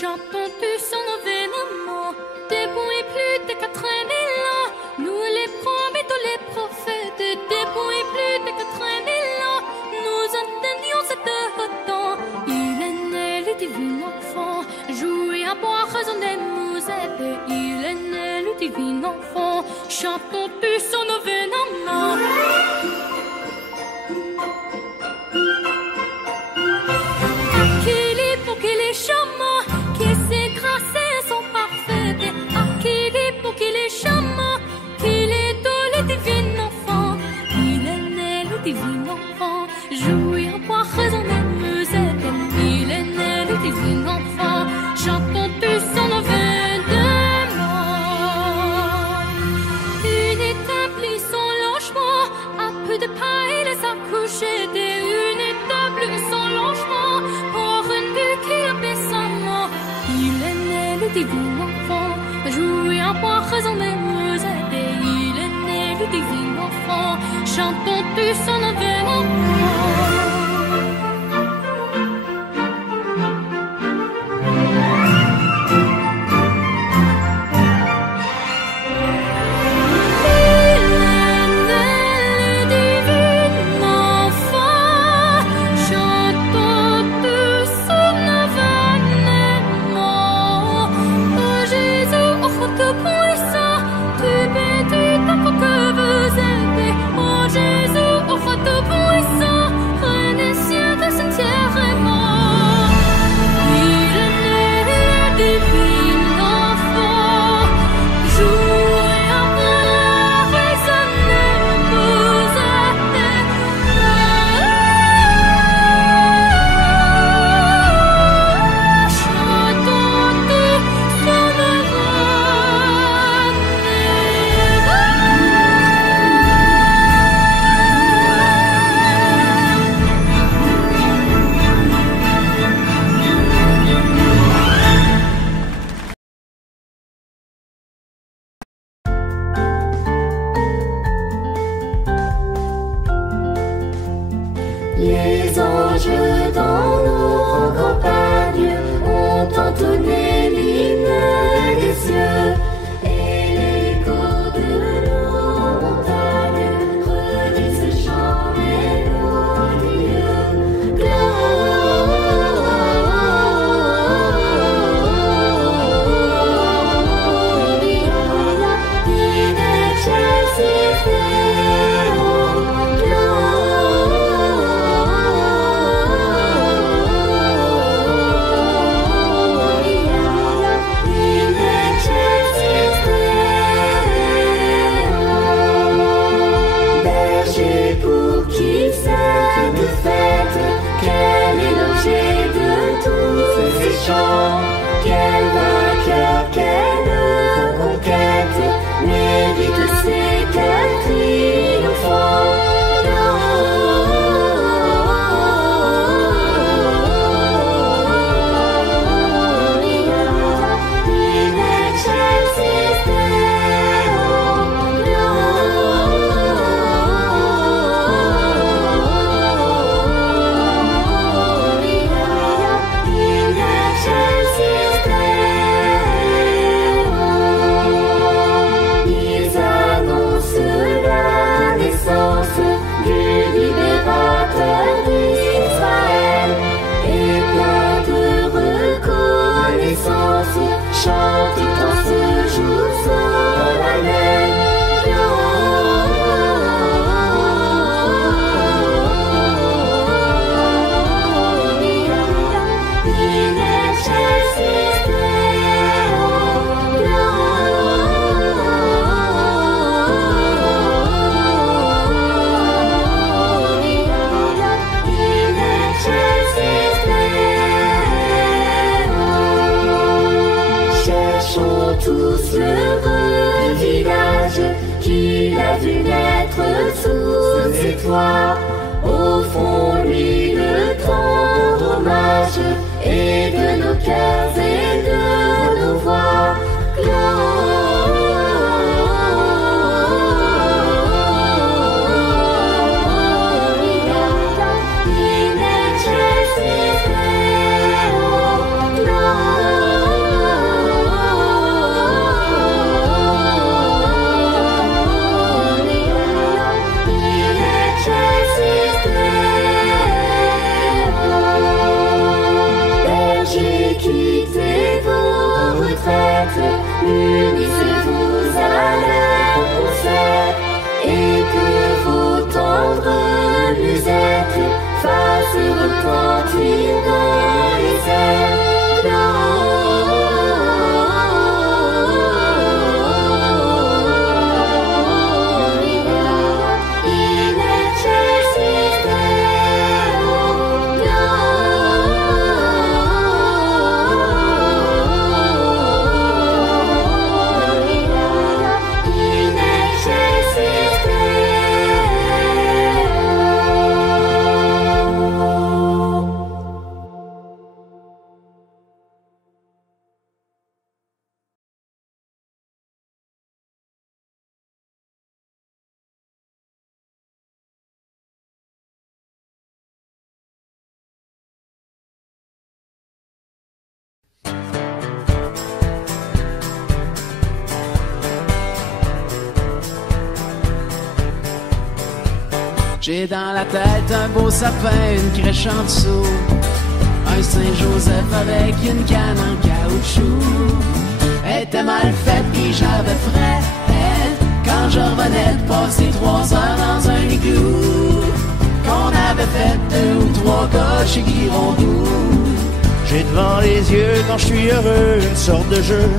Chantons-tu son avènement, depuis plus de 4000 ans, nous les prophètes, les prophètes, depuis plus de 4000 ans, nous entendions cet temps. Il est né le divin enfant, jouer à boire, raisonner, nous aider. Il est né le divin enfant, chantons-tu son avènement. Qu'il est pour qu'il est charmant, que ses grâces sont parfaites. Qu'il est pour qu'il est charmant, qu'il est tout le divin enfant. Il est né le divin enfant, jouir, boire, raisonner, nous aider. Il est né le divin enfant, chantons-tu son avènement. Une établie son logement, un peu de paille les a couchés. Une établie son logement, pour un duc qui appelle son nom. Il est né le divin enfant, jouer à boire, raisonner, nous aider. Il est né le divin enfant, chantons-tu son avènement. Les anges dans nos campagnes ont entonné l'hymne des cieux, et l'écho de nos montagnes redit ce chant mélodieux. Gloria in excelsis Deo, quel vainqueur, quelle conquête, mérite ces cœurs triomphants. Gloria in excelsis Deo, ils annoncent la naissance du libérateur d'Israël, et plein de reconnaissance chantent en ce jour solennel. In excelsis Deo, Gloria in excelsis Deo. Cherchons tous l'heureux village qu'il a vu naître sous ses toits. Offrons-lui le tendre hommage, et de nos cœurs et de nos voix. Gloria in excelsis Deo, Gloria. quand il dans les airs J'ai dans la tête un beau sapin, une crèche en dessous, un Saint-Joseph avec une canne en caoutchouc. Elle était mal faite pis j'avais frais quand je revenais de passer 3 heures dans un igloo qu'on avait fait 2 ou 3 gars chez Guy Rondeau. J'ai devant les yeux quand je suis heureux une sorte de jeu,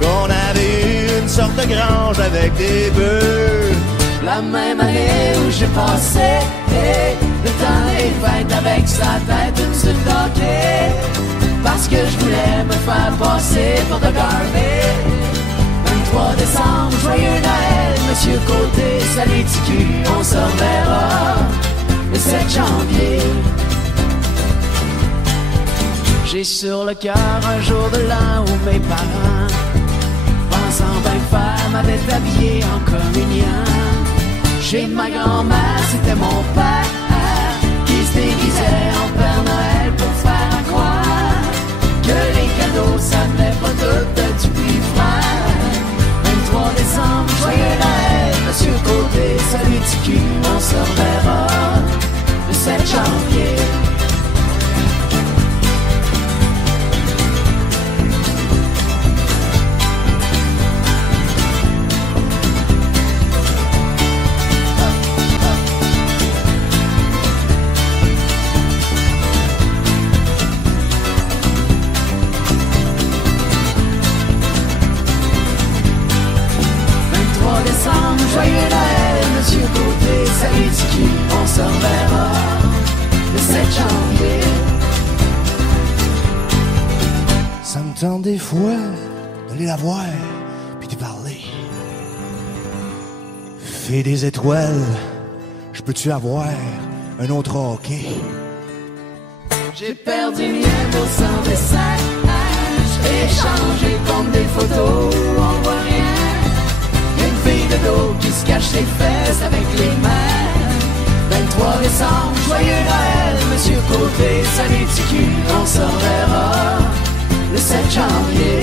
qu'on avait eu une sorte de grange avec des bœufs. La même année où j'ai passé le temps des fêtes avec sa tête une suite d'hockey, parce que je voulais me faire passer pour de Garvey. 23 décembre, joyeux Noël, Monsieur Côté, salut TQ, on se reverra le 7 janvier. J'ai sur le cœur un jour de l'an où mes parents, pensant bien faire, m'avaient habillé en communion. Chez ma grand-mère, c'était mon père qui se déguisait en Père Noël pour faire croire que les cadeaux, ça venait pas tout du plus frère. 23 décembre, joyeux Noël, Monsieur Côté, salut TQ, on se reverra le 7 janvier. Joyeux Noël, Monsieur Côté, salut TQ, on se reverra le 7 janvier. Ça me tente des fois d'aller la voir puis d'y parler. Fille des étoiles, je peux-tu avoir un autre hockey? J'ai perdu mes beaux sans dessin, échangé comme des photos, on voit rien. Une fille de dos qui se cache les fesses avec les mains. 23 décembre, joyeux Noël, Monsieur Côté, salut TQ, on se reverra le 7 janvier.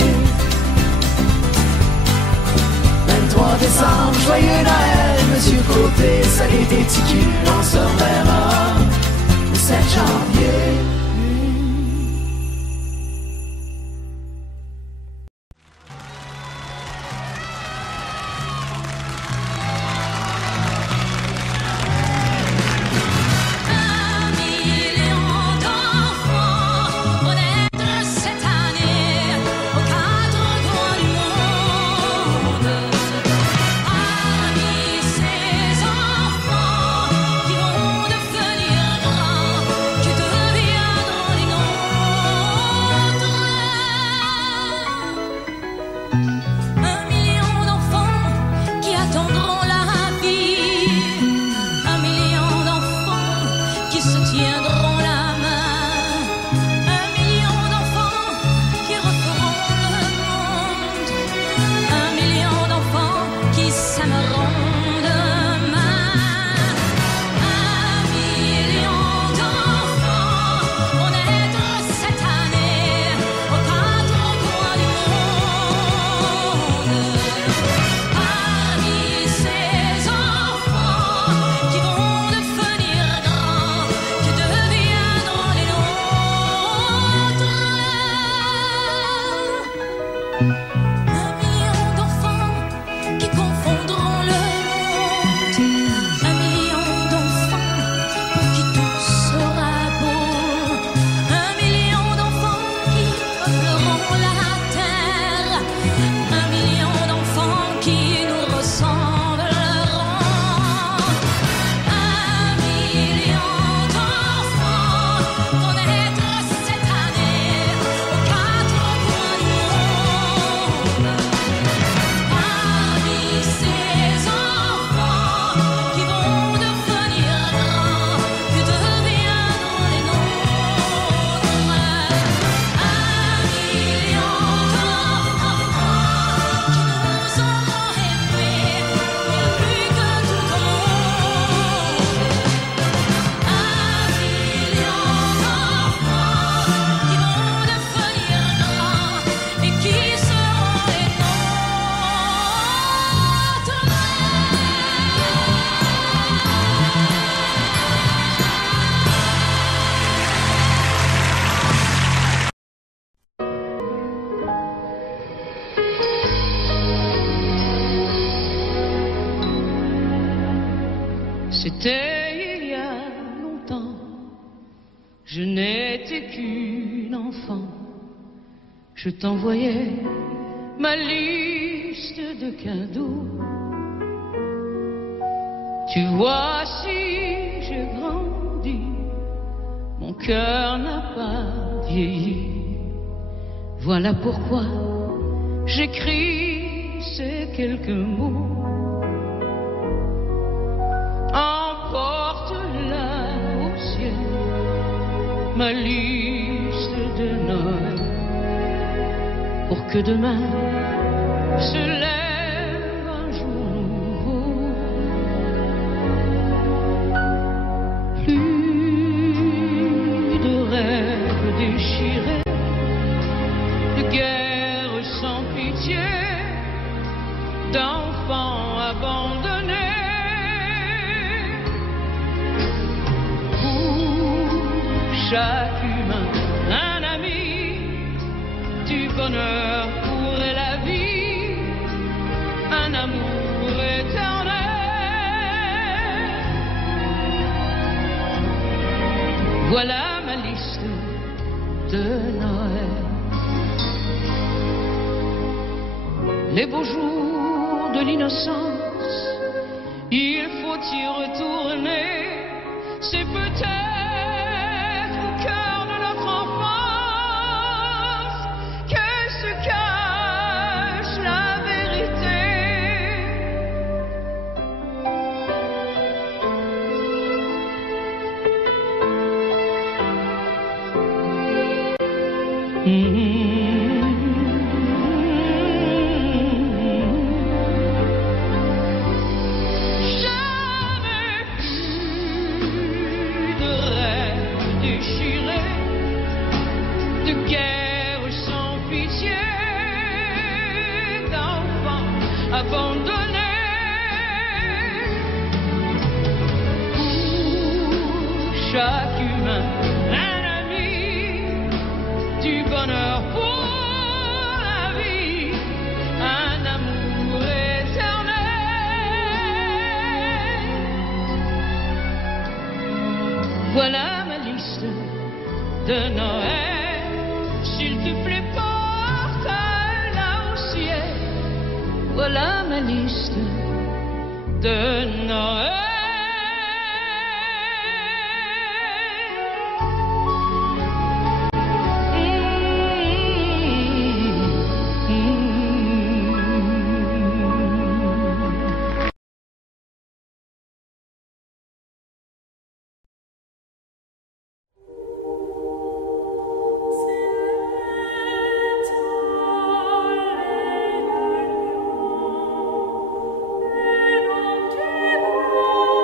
23 décembre, joyeux Noël, Monsieur Côté, salut TQ, on se reverra le 7 janvier. Devenir grand, tu deviens C'était il y a longtemps, je n'étais qu'une enfant. Je t'envoyais ma liste de cadeaux. Tu vois, si j'ai grandi, mon cœur n'a pas vieilli. Voilà pourquoi j'écris ces quelques mots. Emporte-la au ciel, ma liste de Noël, pour que demain se lève un jour nouveau. Plus de rêves déchirés, de guerre sans pitié, d'enfants abandonnés. Chaque humain, un ami, du bonheur pour la vie, un amour éternel. Voilà ma liste de Noël. Les beaux jours de l'innocence, il faut y retourner. C'est peut-être chaque humain, un ami, du bonheur pour la vie, un amour éternel. Voilà ma liste de Noël, s'il te plaît porte-la au ciel. Voilà ma liste de Noël. Oh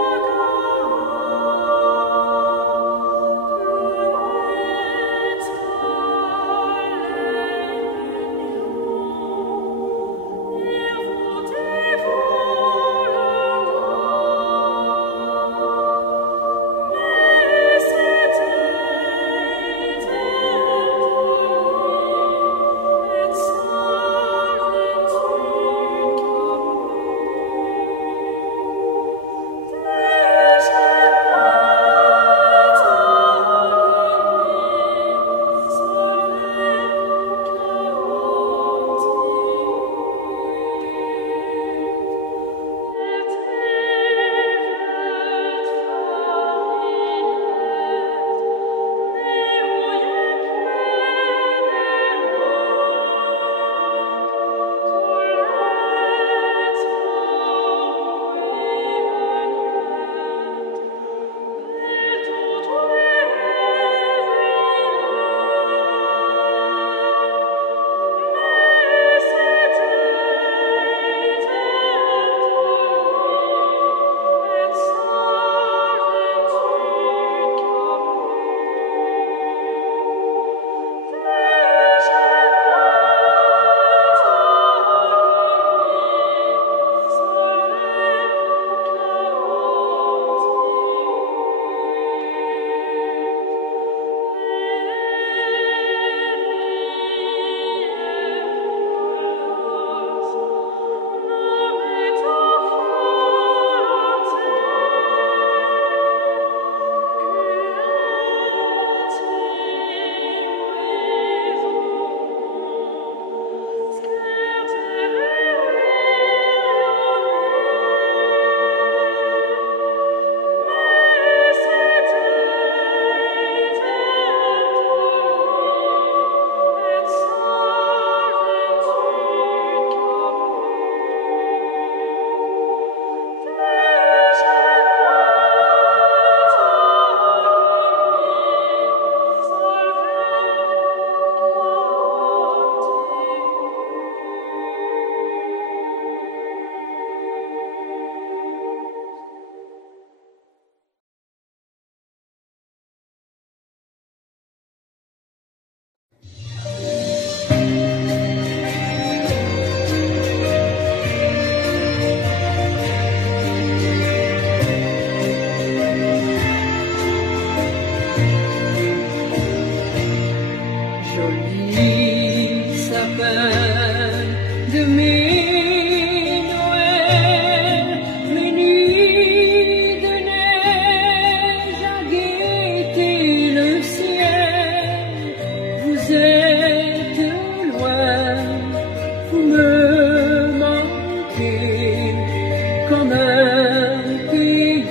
comme un pays,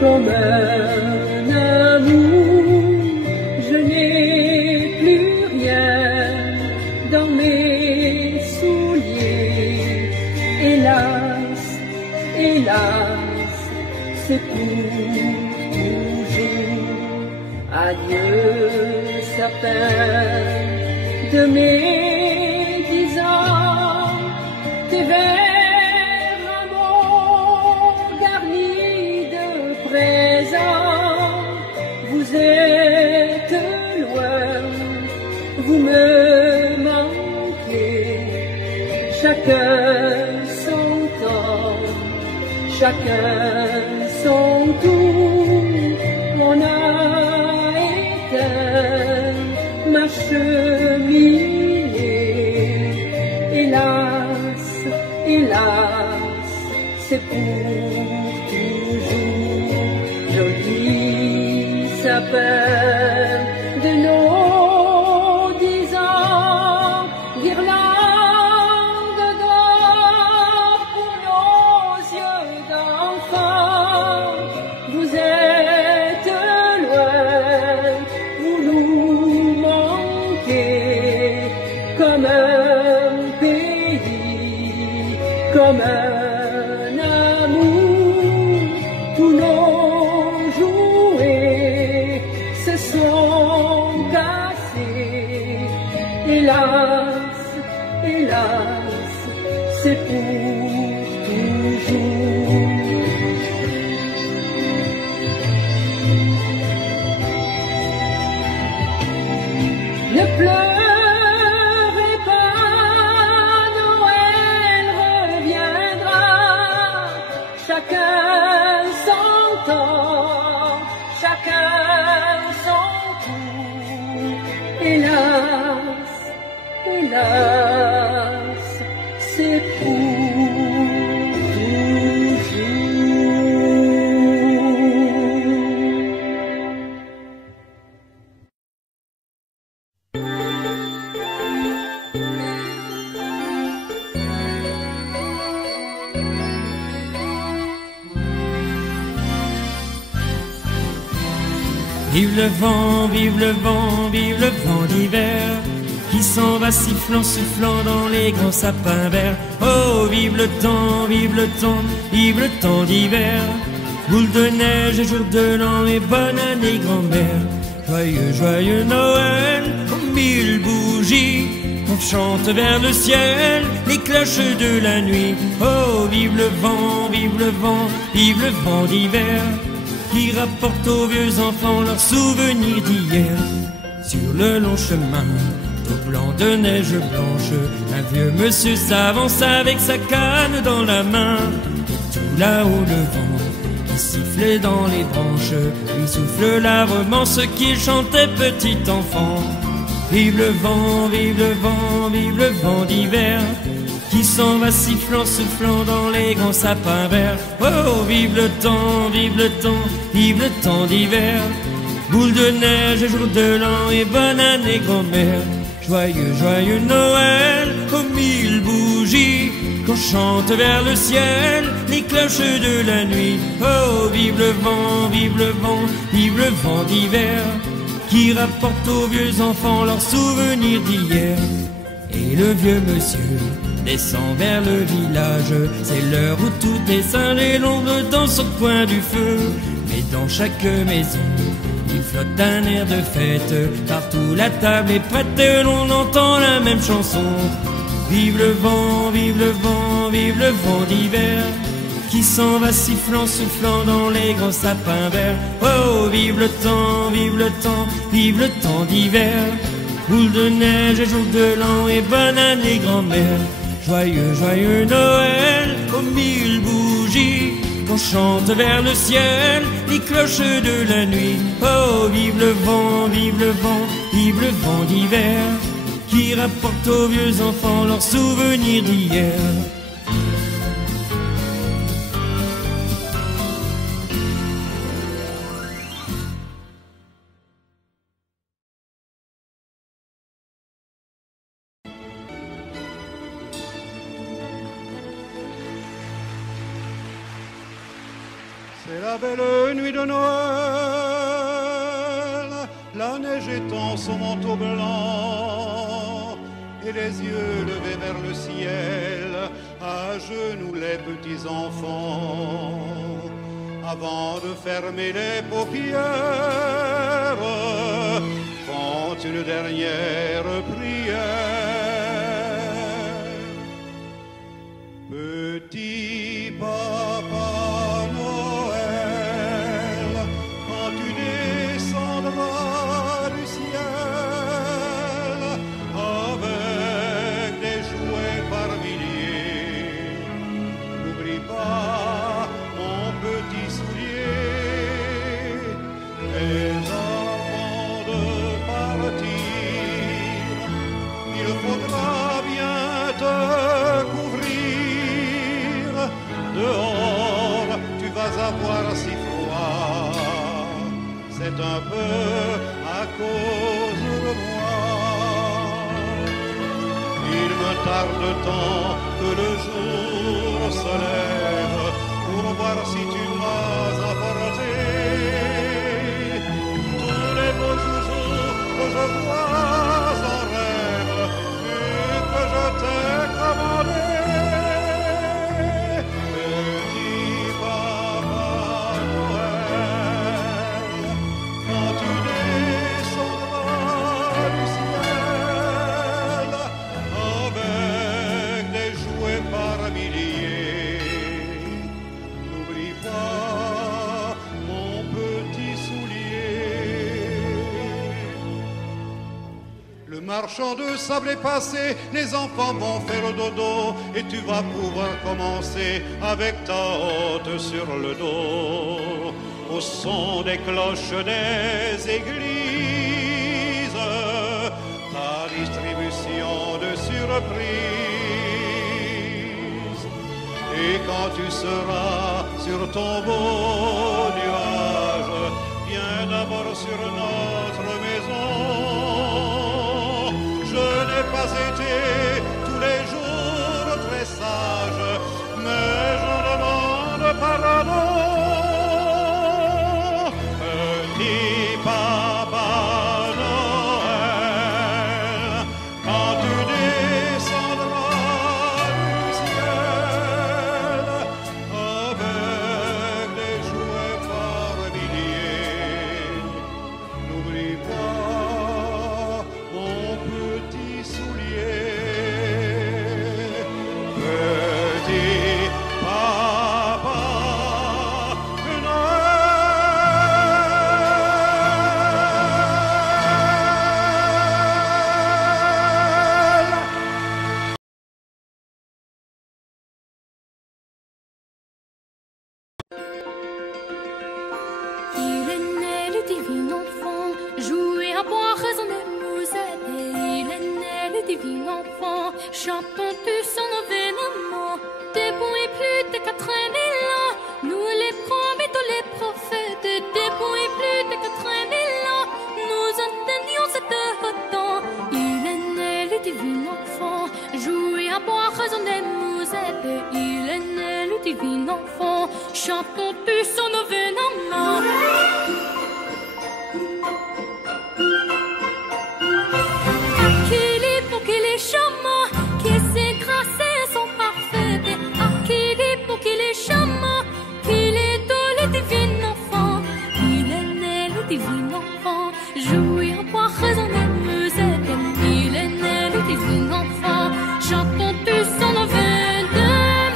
comme un amour. Je n'ai plus rien dans mes souliers. Hélas, hélas, c'est pour toujours. Adieu, certains de mes 10 ans, tes vers amours garnis de présents. Vous êtes loin, vous me manquez, chacun son temps, chacun son tour. On a éteint ma cheminée. Hélas, hélas, c'est pour toujours. Joli sapin de nos 10 ans, guirlande d'or pour nos yeux d'enfant. Vous êtes loin, vous nous manquez, comme un pays, comme un amour. Tous nos jouets se sont cassés. Hélas, hélas, c'est pour toujours. Ne pleurez pas, Noël reviendra. Chacun son temps, chacun son tour. Hélas, hélas, c'est pour toujours. Vive le vent, vive le vent, vive le vent d'hiver, qui s'en va sifflant, soufflant dans les grands sapins verts. Oh, vive le temps, vive le temps, vive le temps d'hiver. Boule de neige et jour de l'an et bonne année grand-mère. Joyeux, joyeux Noël, aux 1000 bougies, on chante vers le ciel les cloches de la nuit. Oh, vive le vent, vive le vent, vive le vent d'hiver, qui rapporte aux vieux enfants leurs souvenirs d'hier. Sur le long chemin, tout blanc de neige blanche, un vieux monsieur s'avance avec sa canne dans la main. Et tout là-haut le vent, qui sifflait dans les branches, lui souffle la romance qu'il chantait petit enfant. Vive le vent, vive le vent, vive le vent d'hiver, qui s'en va sifflant, soufflant dans les grands sapins verts. Oh, vive le temps, vive le temps, vive le temps d'hiver. Boule de neige et jour de l'an et bonne année grand-mère. Joyeux, joyeux Noël, aux 1000 bougies, qu'on chante vers le ciel les cloches de la nuit. Oh, vive le vent, vive le vent, vive le vent d'hiver, qui rapporte aux vieux enfants leurs souvenirs d'hier. Et le vieux monsieur descend vers le village, c'est l'heure où tout est sain et l'ombre dans son coin du feu. Mais dans chaque maison, il flotte un air de fête, partout la table est prête et l'on entend la même chanson. Vive le vent, vive le vent, vive le vent d'hiver, qui s'en va sifflant, soufflant dans les grands sapins verts. Oh, vive le temps, vive le temps, vive le temps d'hiver. Boule de neige et jour de l'an et bonne année grand-mère. Joyeux, joyeux Noël, aux 1000 bougies, qu'on chante vers le ciel les cloches de la nuit. Oh, vive le vent, vive le vent, vive le vent d'hiver, qui rapporte aux vieux enfants leurs souvenirs d'hier. C'est la belle nuit de Noël, la neige étend son manteau blanc, et les yeux levés vers le ciel, à genoux les petits enfants. Avant de fermer les paupières, font une dernière prière. Petit papa Noël, quand tu descendras du ciel avec des jouets par milliers, n'oublie pas mon petit soulier. Et avant de partir, il faudra bien te couvrir. Dehors, tu vas avoir si froid, c'est un peu à cause de moi. Il me tarde tant que le jour se lève pour voir si tu m'as apporté tous les beaux joujoux que je vois en rêve et que je t'ai commandé. Petit papa Noël, quand tu descendras du ciel avec des jouets par milliers, n'oublie pas mon petit soulier. Le marchand de sable est passé, les enfants vont faire dodo, et tu vas pouvoir commencer avec ta hôte sur le dos, au son des cloches des églises, ta distribution de surprises. Et quand tu seras sur ton beau nuage, viens d'abord sur notre maison. Je n'ai pas été tous les jours très sage, mais j'en demande pardon. Petit papa Noël, quand tu descendras du ciel avec des jouets par milliers, n'oublie pas mon petit soulier. Petit papa Noël. Il est né le divin enfant, jouer à boire, raisonner, nous aider. Il est né le divin enfant, chantons tous son événement. Depuis plus de 4000 ans, nous les prophètes, tous les prophètes. Depuis plus de 4000 ans, nous entendions cet temps. Il est né le divin enfant, jouer à boire, raisonner, nous aider. Il est né le divin enfant, chantons tous son événement. Qu'il est pour qu'il est charmant, que ses grâces sont parfaites. Qu'il est pour qu'il est charmant, qu'il est dans le divin enfant. Il est né le divin enfant, jouer à boire, raisonner, nous aider. Il est né le divin enfant, chantons tous son événement.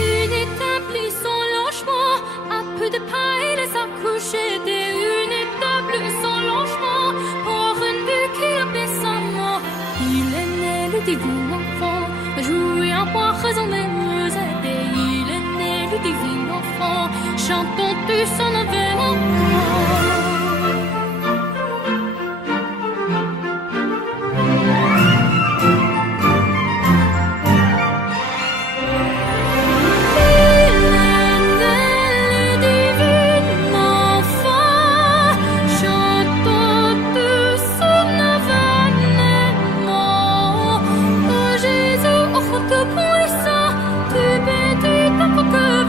Une étable sans logement, un peu de paille les accoucher d'une étable sans logement, pour une vue qui a décemment. Il est né le divin enfant, jouer à boire, raisonner, nous aider. Il est né le divin enfant, chantons tous son événement. Que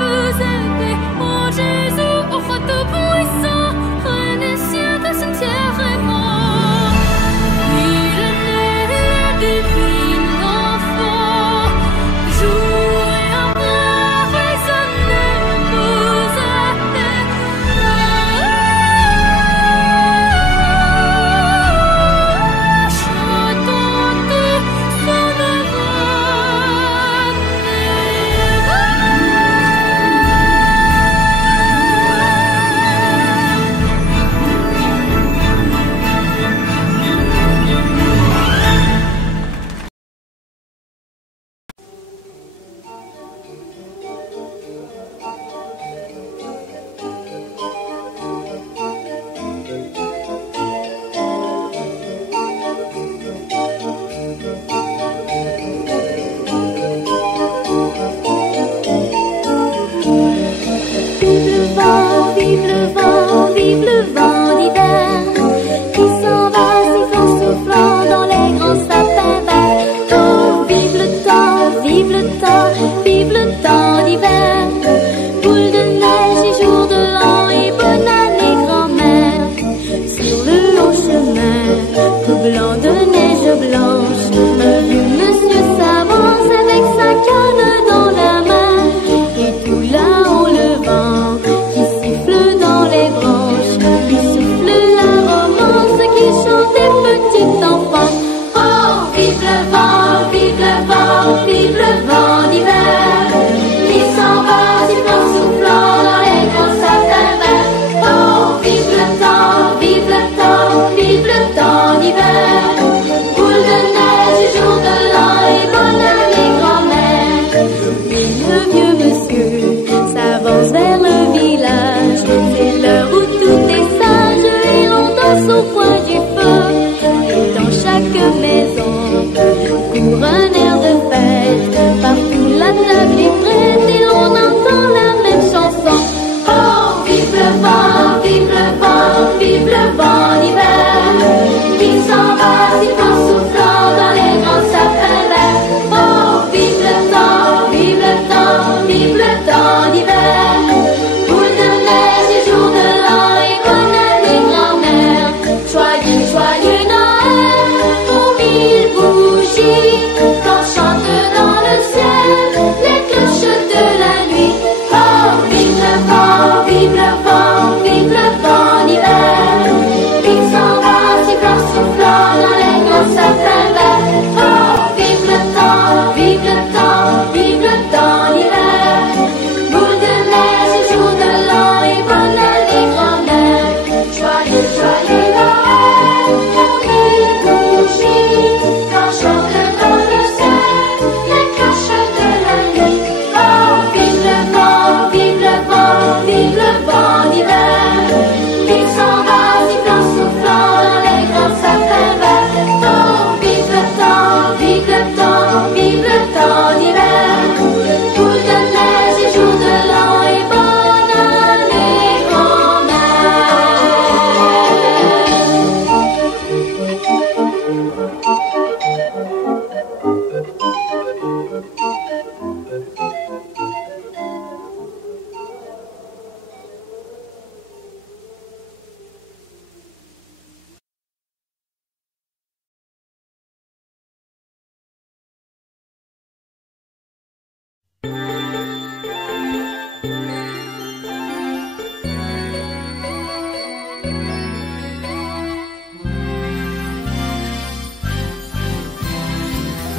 vive le temps d'hiver. Boule de neige et jour de l'an et bonne année grand-mère. Joyeux, joyeux Noël, comme une bougie, quand chante dans le ciel les cloches de la nuit. Oh, vive le vent, vive le vent, vive le vent d'hiver. Il s'en va sifflant, soufflant dans les grands sapins verts. Oh, vive le temps, vive le temps, vive le temps d'hiver. Boule de neige et jour de l'an et bonne année grand-mère.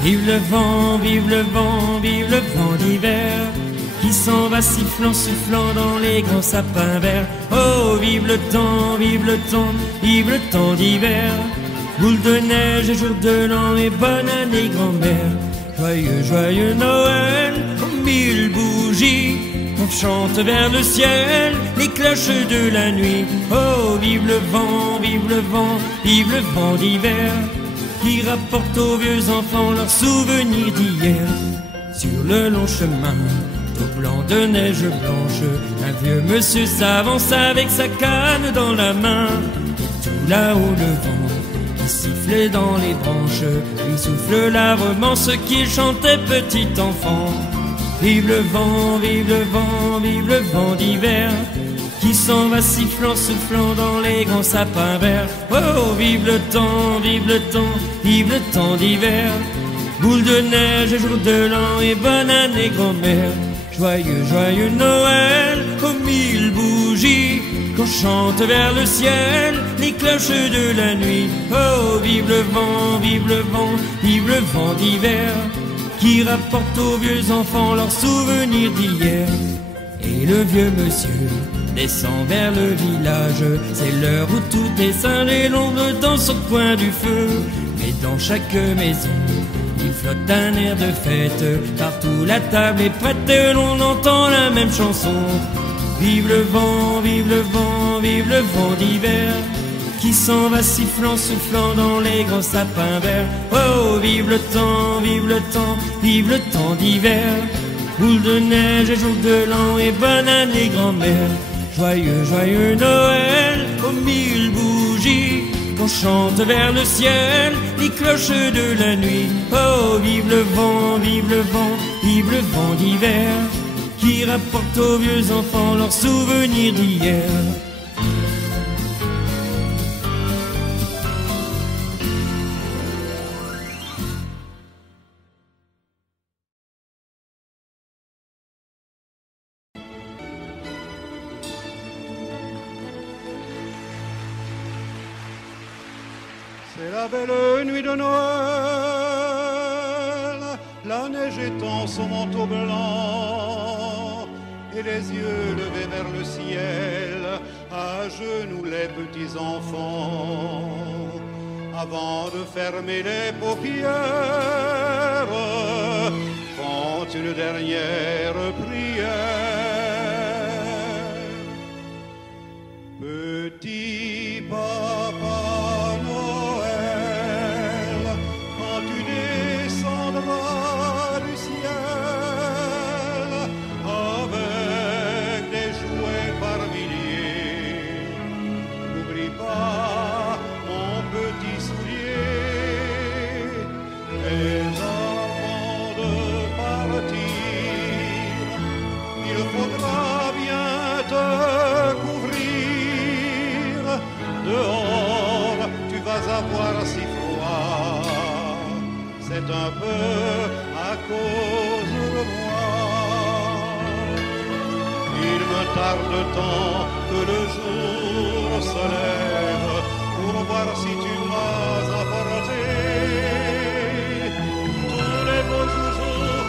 Vive le vent, vive le vent, vive le vent d'hiver, qui s'en va sifflant, soufflant dans les grands sapins verts. Oh, vive le temps, vive le temps, vive le temps d'hiver. Boule de neige et jour de l'an et bonne année grand-mère. Joyeux, joyeux Noël, aux mille bougies, on chante vers le ciel les cloches de la nuit. Oh, vive le vent, vive le vent, vive le vent d'hiver, qui rapporte aux vieux enfants leurs souvenirs d'hier. Sur le long chemin, tout blanc de neige blanche, un vieux monsieur s'avance avec sa canne dans la main. Et tout là-haut le vent, qui sifflait dans les branches, lui souffle la romance qu'il chantait petit enfant. Vive le vent, vive le vent, vive le vent d'hiver, qui s'en va sifflant, soufflant dans les grands sapins verts. Oh, vive le temps, vive le temps, vive le temps d'hiver. Boule de neige et jour de l'an et bonne année grand-mère. Joyeux, joyeux Noël, aux mille bougies, qu'on chante vers le ciel les cloches de la nuit. Oh, vive le vent, vive le vent, vive le vent d'hiver, qui rapporte aux vieux enfants leurs souvenirs d'hier. Et le vieux monsieur descend vers le village, c'est l'heure où tout est sain et l'ombre dans son coin du feu. Mais dans chaque maison, il flotte un air de fête, partout la table est prête et l'on entend la même chanson. Vive le vent, vive le vent, vive le vent d'hiver, qui s'en va sifflant, soufflant dans les grands sapins verts. Oh, vive le temps, vive le temps, vive le temps d'hiver. Boule de neige et jour de l'an et bonne année grand-mère. Joyeux, joyeux Noël, aux mille bougies, qu'on chante vers le ciel les cloches de la nuit. Oh, vive le vent, vive le vent, vive le vent d'hiver, qui rapporte aux vieux enfants leurs souvenirs d'hier. C'est la belle nuit de Noël, la neige étend son manteau blanc, et les yeux levés vers le ciel, à genoux les petits enfants. Avant de fermer les paupières, font une dernière prière. Petit papa Noël, quand tu descendras du ciel avec des jouets par milliers, n'oublie pas mon petit soulier. Mais avant de partir, il faudra bien te couvrir. Dehors, tu vas avoir si froid, c'est un peu à cause de moi. Il me tarde tant que le jour se lève pour voir si tu m'as apporté tous les beaux jours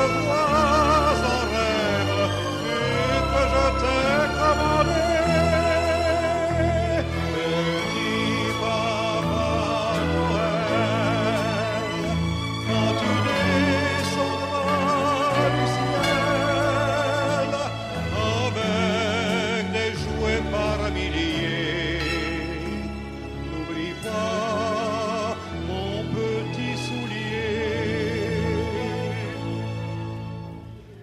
te vois en rêve et que je t'ai commandé. Petit papa Noël, quand tu descendras du ciel avec des jouets par milliers, n'oublie pas mon petit soulier.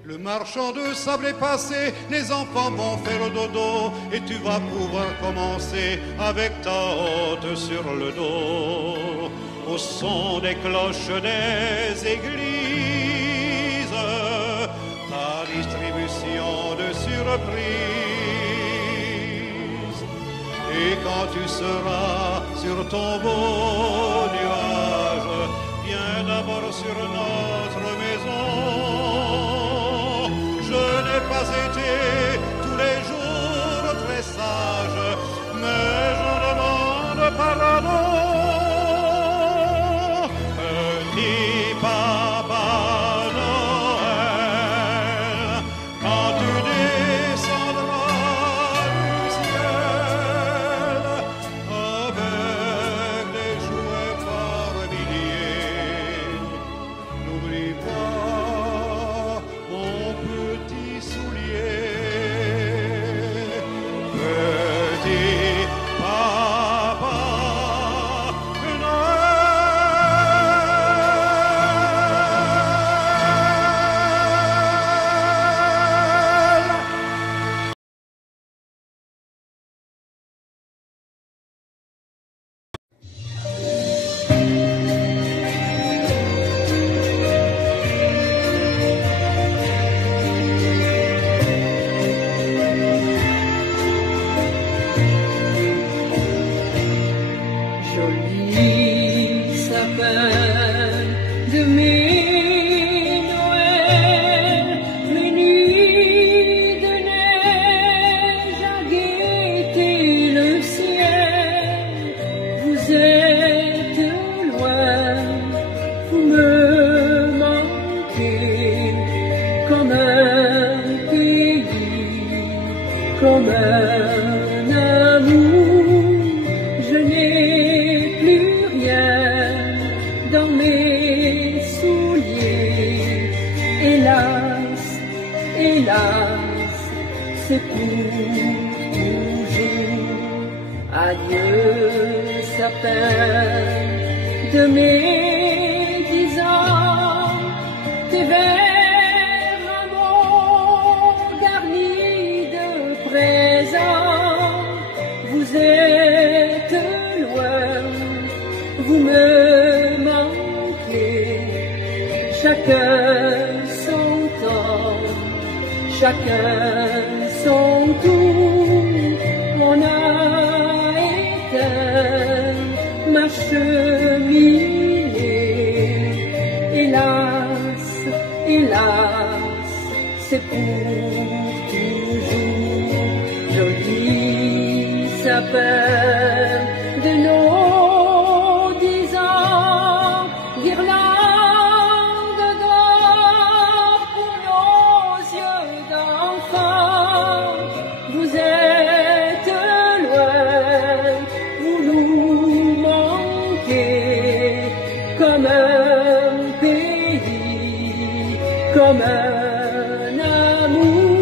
Le marchand de sable est passé, les enfants vont faire le dodo et tu vas pouvoir commencer avec ta hôte sur le dos. Au son des cloches des églises, ta distribution de surprises. Et quand tu seras sur ton beau nuage, viens d'abord sur notre maison. Je n'ai pas été tous les jours très sage, mais j'en demande pardon. Petit papa Noël, quand tu descendras du ciel avec des jouets par milliers, n'oublie pas mon petit soulier. Petit papa Noël. Joli sapin de mes Noëls, mes nuits de neige à guetter le ciel. Vous êtes loin, vous me manquez comme un pays, comme un amour. Je n'ai plus rien dans mes souliers. Hélas, hélas, c'est pour toujours. Adieu, sapin de mes 10 ans, tes verres à mots garnis de présents. Vous êtes loin, vous me manquez, chacun son temps, chacun son tour. On a éteint ma cheminée. Hélas, hélas, c'est pour toujours. Joli sapin de nos 10 ans, guirlande d'or pour nos yeux d'enfants. Vous êtes loin, vous nous manquez comme un pays, comme un amour.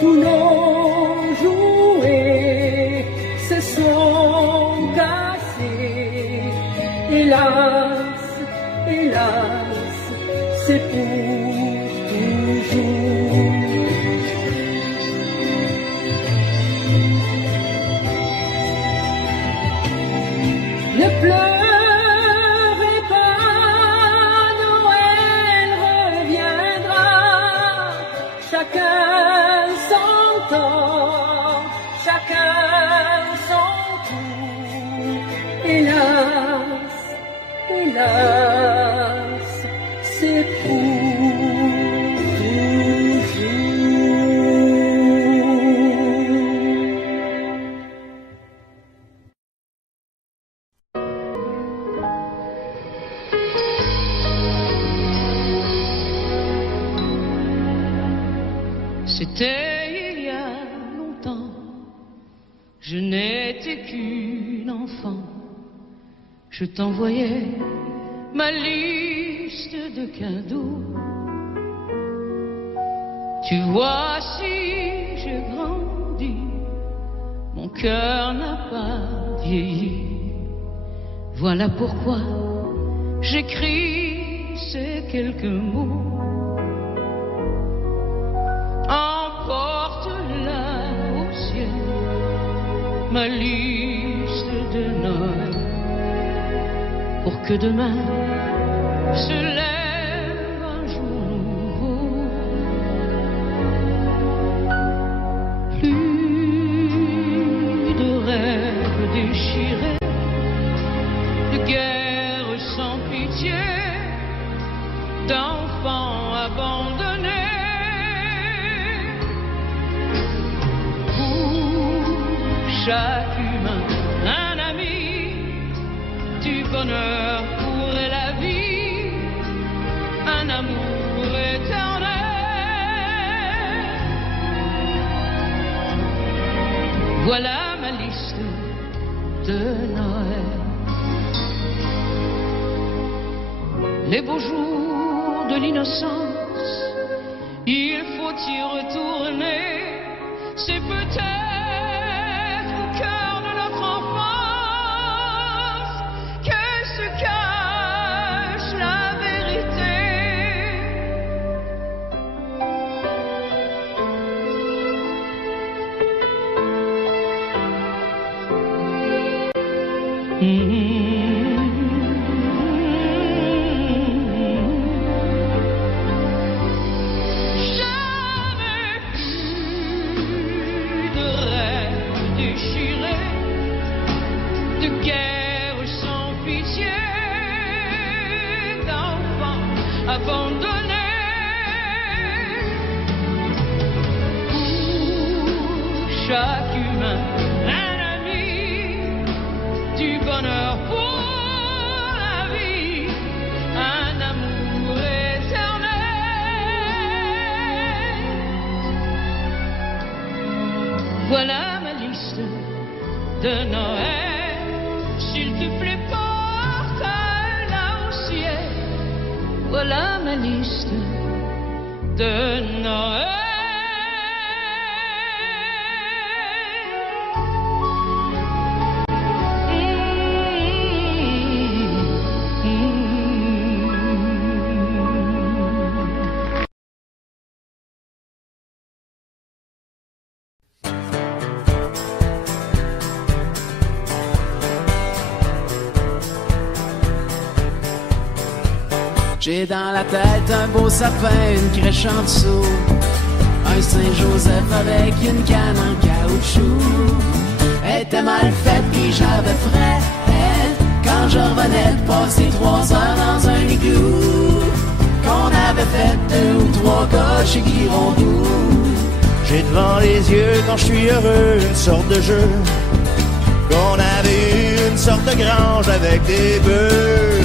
Tous nos jouets se sont cassés. Hélas, hélas, c'est pour toujours. Ne pleurez pas, Noël reviendra. Chacun son temps, chacun son tour. Hélas, hélas, c'est pour toujours. C'était il y a longtemps, je n'étais qu'une enfant. Je t'envoyais ma liste de cadeaux. Tu vois, si j'ai grandi, mon cœur n'a pas vieilli. Voilà pourquoi j'écris ces quelques mots. Emporte-la au ciel, ma liste de Noël, pour que demain se lève un jour nouveau. Plus de rêves déchirés, de guerre sans pitié, d'enfants abandonnés. Chaque humain, un ami, du bonheur pour la vie, un amour éternel. Voilà ma liste de Noël. Les beaux jours de l'innocence, il faut y retourner. C'est peut-être chaque humain, un ami, du bonheur pour la vie, un amour éternel. Voilà ma liste de Noël, s'il te plaît porte-la au ciel. Voilà ma liste de Noël. J'ai dans la tête un beau sapin, une crèche en dessous, un Saint-Joseph avec une canne en caoutchouc. Elle était mal faite puis j'avais frais quand je revenais de passer 3 heures dans un igloo qu'on avait fait 2 ou 3 gars chez Guy Rondeau. J'ai devant les yeux quand je suis heureux une sorte de jeu, qu'on avait eu une sorte de grange avec des bœufs.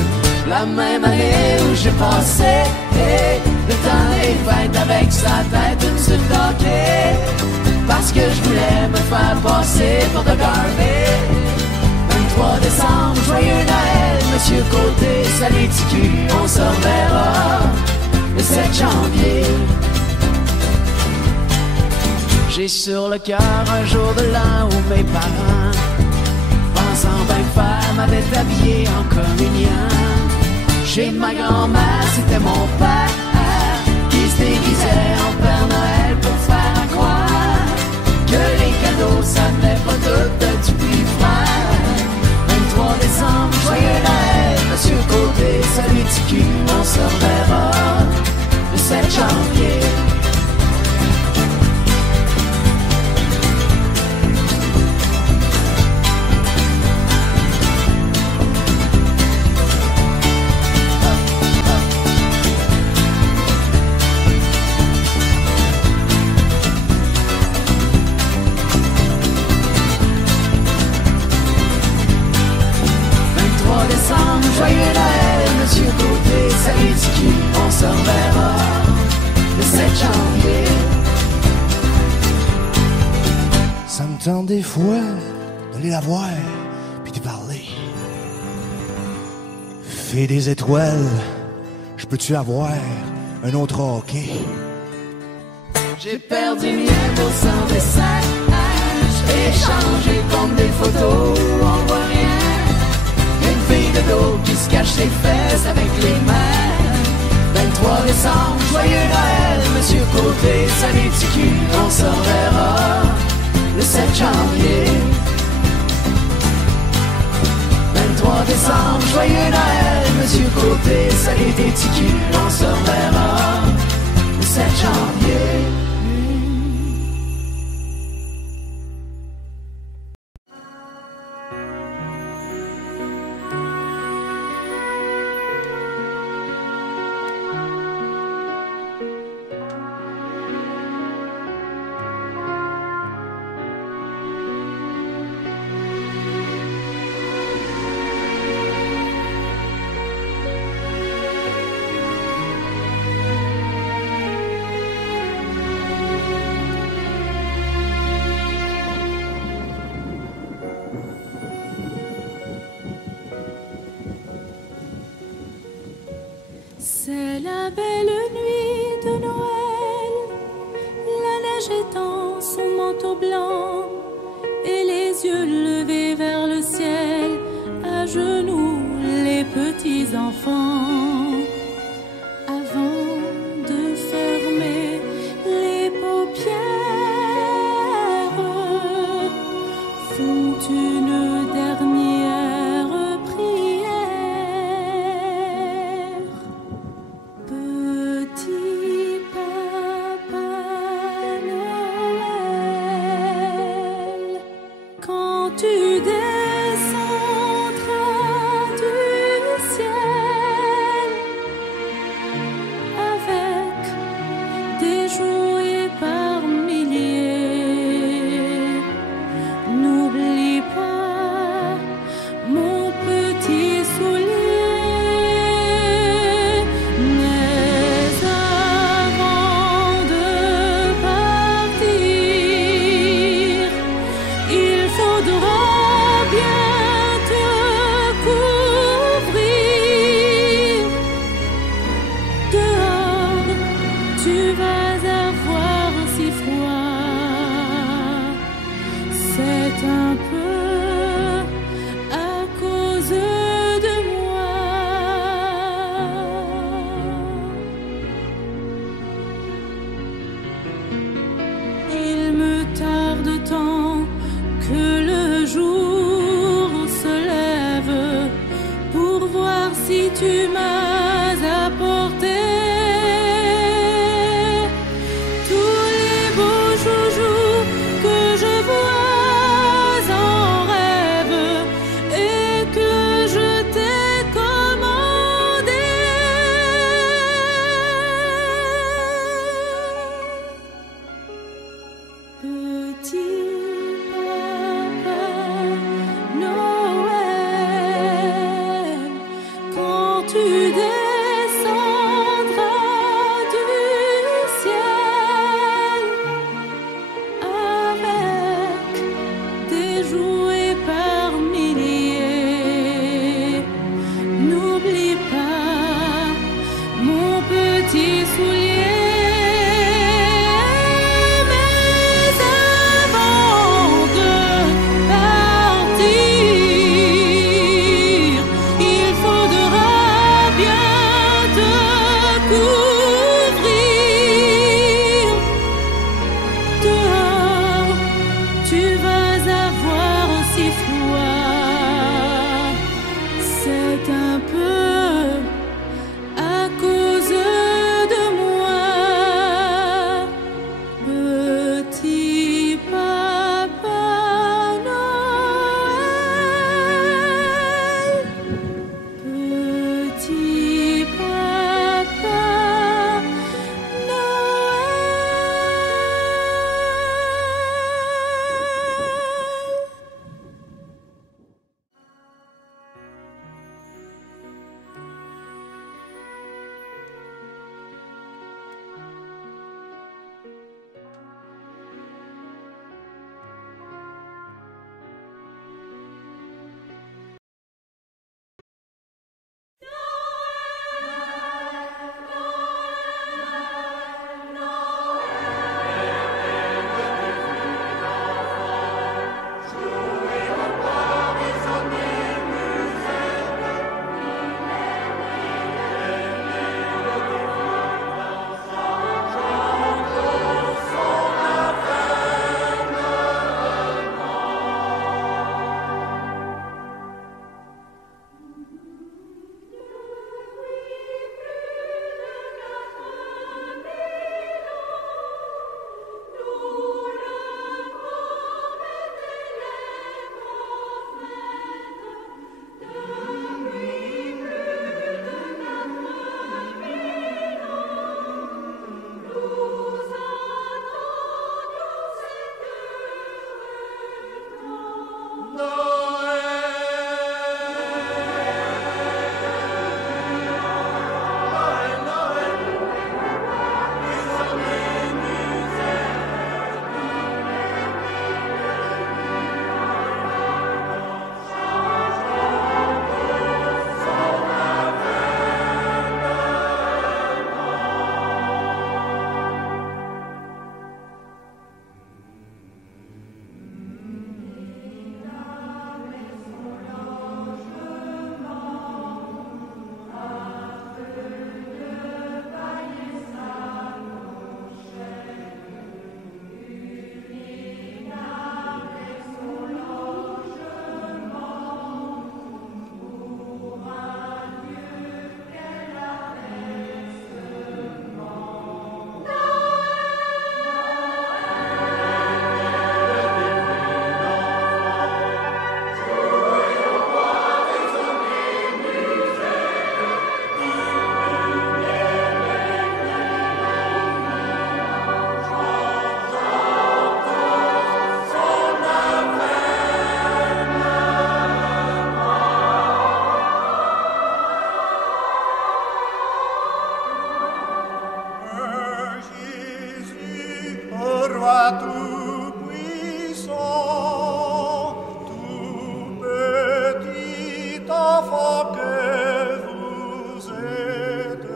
La même année où j'ai passé le temps des fêtes avec sa tête une suite d'hockey, parce que je voulais me faire passer pour de Garvey. 23 décembre, joyeux Noël, Monsieur Côté, salut TQ, on se reverra le 7 janvier. J'ai sur le cœur un jour de l'an où mes parents, pensant bien faire, m'avaient habillé en communion. Chez ma grand-mère, c'était mon père qui se déguisait en Père Noël pour faire à croire que les cadeaux, ça venait pas tout du petit frère. 23 décembre, joyeux Noël, Monsieur Côté, salut TQ, on se reverra le 7 janvier. Joyeux Noël, Monsieur Côté, salut TQ, on se reverra tente des fois d'aller la voir puis d'y parler. Fille des étoiles, je peux-tu avoir un autre hockey? J'ai perdu mien pour sans message, échangé comme des photos, on voit rien. Une fille de dos qui se cache les fesses avec les mains. 23 décembre, joyeux Noël, Monsieur Côté, salut petit cul, on se reverra le 7 janvier. 23 décembre, joyeux Noël, Monsieur Côté, salut tes petits culs, on se reverra le 7 janvier. C'est la belle nuit de Noël, la neige étend son manteau blanc et les yeux levés vers le ciel, à genoux les petits enfants. Avant de fermer les paupières, font une dernière prière. Petit Papa Noël, quand tu descendras du ciel avec des jouets par milliers, n'oublie pas mon petit soulier. Mais avant de partir, il faudra bien te couvrir. Dehors, tu vas avoir toi tout-puissant, tout petit enfant que vous êtes.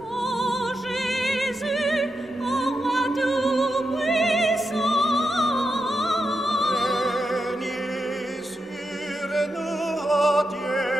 Oh Jésus, oh roi tout-puissant, Régnez sur nous entièrement.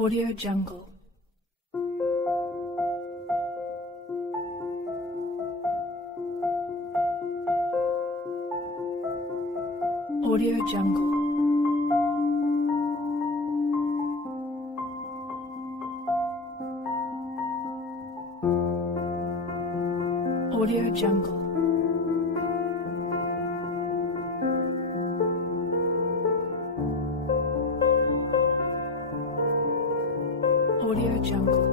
Audio Jungle. Audio Jungle. Audio Jungle. Audio Jungle.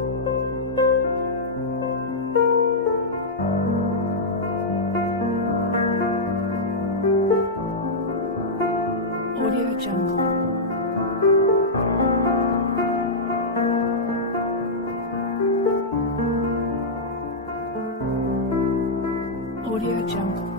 Audio Jungle. Audio Jungle.